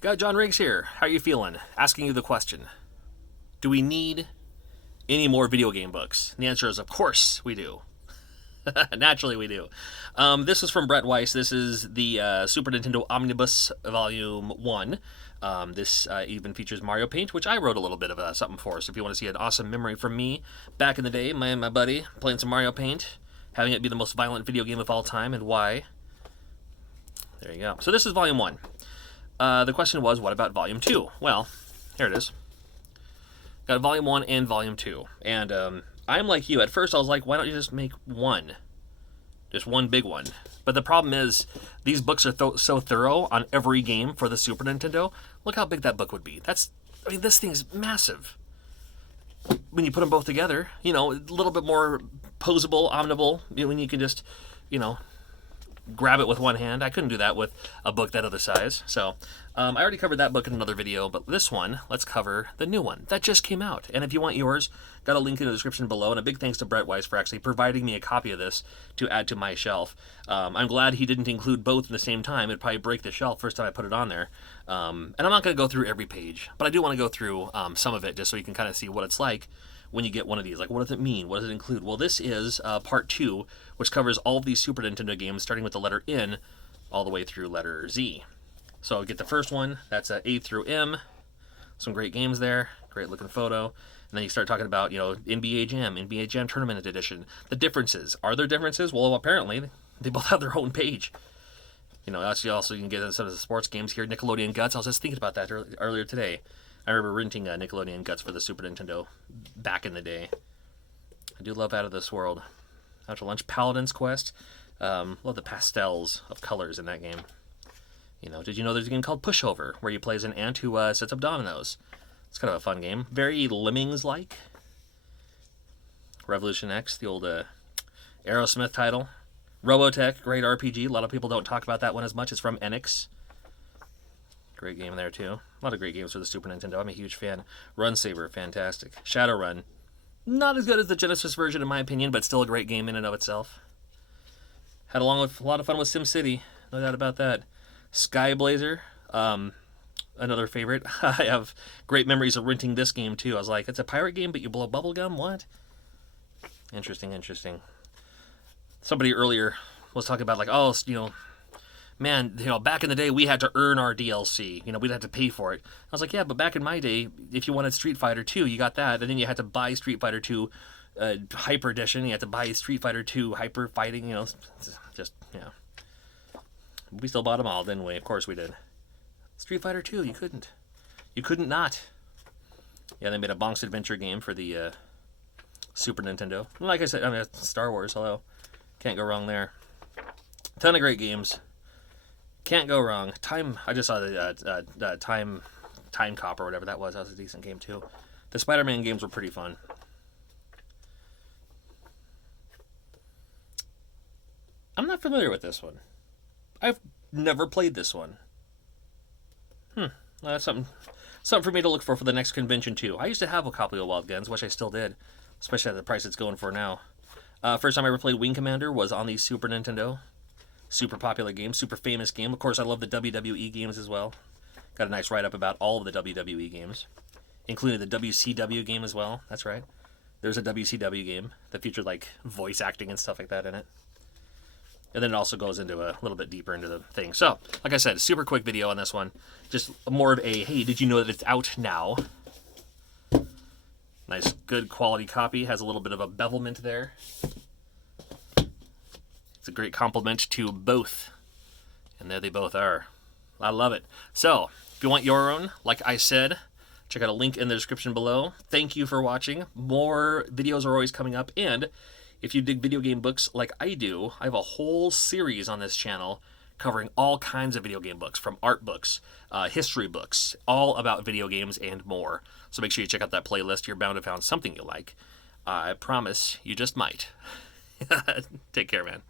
Got John Riggs here. How are you feeling? Asking you the question. Do we need any more video game books? And the answer is, of course we do. Naturally we do. This is from Brett Weiss. This is the Super Nintendo Omnibus Volume 1. This even features Mario Paint, which I wrote a little bit of something for. So if you want to see an awesome memory from me back in the day, my buddy, playing some Mario Paint, having it be the most violent video game of all time, and why. There you go. So this is Volume 1. The question was, what about Volume 2? Well, here it is. Got Volume 1 and Volume 2. And I'm like you. At first I was like, why don't you just make one? Just one big one. But the problem is, these books are so thorough on every game for the Super Nintendo. Look how big that book would be. This thing's massive. When you put them both together, a little bit more posable, omnibus, when you can just, grab it with one hand. I couldn't do that with a book that other size. So I already covered that book in another video, but this one, let's cover the new one that just came out. And if you want yours, got a link in the description below. And a big thanks to Brett Weiss for actually providing me a copy of this to add to my shelf. I'm glad he didn't include both at the same time. It'd probably break the shelf first time I put it on there. And I'm not going to go through every page, but I do want to go through some of it just so you can kind of see what it's like when you get one of these. Like, what does it mean? What does it include? Well, this is part 2, which covers all of these Super Nintendo games, starting with the letter N all the way through letter Z. So get the first one, that's A through M. Some great games there, great looking photo. And then you start talking about, NBA Jam Tournament Edition. The differences. Are there differences? Well, apparently, they both have their own page. Actually, also you can get some of the sports games here. Nickelodeon Guts. I was just thinking about that earlier today. I remember renting Nickelodeon Guts for the Super Nintendo back in the day. I do love Out of This World. Out to Lunch, Paladin's Quest. Love the pastels of colors in that game. Did you know there's a game called Pushover, where you play as an ant who sets up dominoes? It's kind of a fun game. Very Lemmings-like. Revolution X, the old Aerosmith title. Robotech, great RPG. A lot of people don't talk about that one as much. It's from Enix. Great game there, too. A lot of great games for the Super Nintendo. I'm a huge fan. Run Saber, fantastic. Shadowrun, not as good as the Genesis version, in my opinion, but still a great game in and of itself. Had a lot of fun with SimCity, no doubt about that. Skyblazer, another favorite. I have great memories of renting this game, too. I was like, it's a pirate game, but you blow bubblegum? What? Interesting. Somebody earlier was talking about, man, back in the day, we had to earn our DLC. We'd have to pay for it. I was like, yeah, but back in my day, if you wanted Street Fighter 2, you got that, and then you had to buy Street Fighter 2 Hyper Edition. You had to buy Street Fighter 2 Hyper Fighting, We still bought them all, didn't we? Of course we did. Street Fighter 2, you couldn't. You couldn't not. Yeah, they made a Bonk's Adventure game for the Super Nintendo. Like I said, Star Wars, hello. Can't go wrong there. Ton of great games. Can't go wrong. I just saw the Time Cop or whatever that was. That was a decent game too. The Spider-Man games were pretty fun. I'm not familiar with this one. I've never played this one. That's something for me to look for the next convention too. I used to have a copy of Wild Guns, which I still did, especially at the price it's going for now. First time I ever played Wing Commander was on the Super Nintendo. Super popular game, super famous game. Of course, I love the WWE games as well. Got a nice write-up about all of the WWE games, including the WCW game as well. That's right. There's a WCW game that featured, voice acting and stuff like that in it. And then it also goes into a little bit deeper into the thing. So, like I said, super quick video on this one. Just more of a, hey, did you know that it's out now? Nice, good quality copy. Has a little bit of a bevelment there. It's a great compliment to both. And there they both are. I love it. So, if you want your own, like I said, check out a link in the description below. Thank you for watching. More videos are always coming up. And if you dig video game books like I do, I have a whole series on this channel covering all kinds of video game books, from art books, history books, all about video games and more. So make sure you check out that playlist. You're bound to find something you like. I promise you just might. Take care, man.